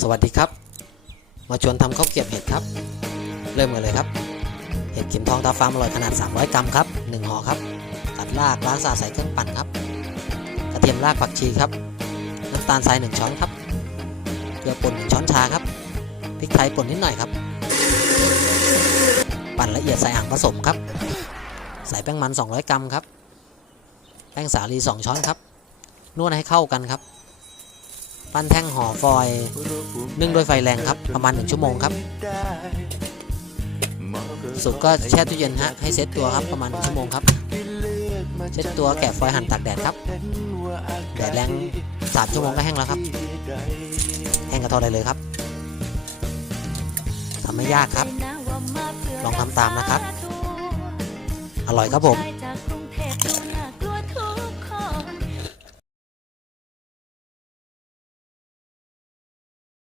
สวัสดีครับ มาชวนทำข้าวเกรียบเห็ดครับ เริ่มกันเลยครับ เห็ดเข็มทองตาฟาร์มอร่อยขนาด 300 กรัมครับ1ห่อครับ ตัดรากล้างสะอาดใส่เครื่องปั่นครับ กระเทียมรากผักชีครับ น้ำตาลทราย 1 ช้อนครับ เกลือป่น1ช้อนชาครับ พริกไทยป่นนิดหน่อยครับ ปั่นละเอียดใส่อ่างผสมครับ ใส่แป้งมัน 200 กรัมครับ แป้งสาลี 2 ช้อนครับ นวดให้เข้ากันครับ ปั้นแท่งห่อฟอยนึ่งด้วยไฟแรงครับประมาณ 1 ชั่วโมงครับ สุกก็แช่ตู้เย็นฮะให้เซตตัวครับประมาณ1ชั่วโมงครับเซตตัวแกะฟอยหั่นตากแดดครับแดดแรง3ชั่วโมงก็แห้งแล้วครับ แห้งกระทอได้เลยครับทำไม่ยากครับ ลองทำตามนะครับ อร่อยครับผม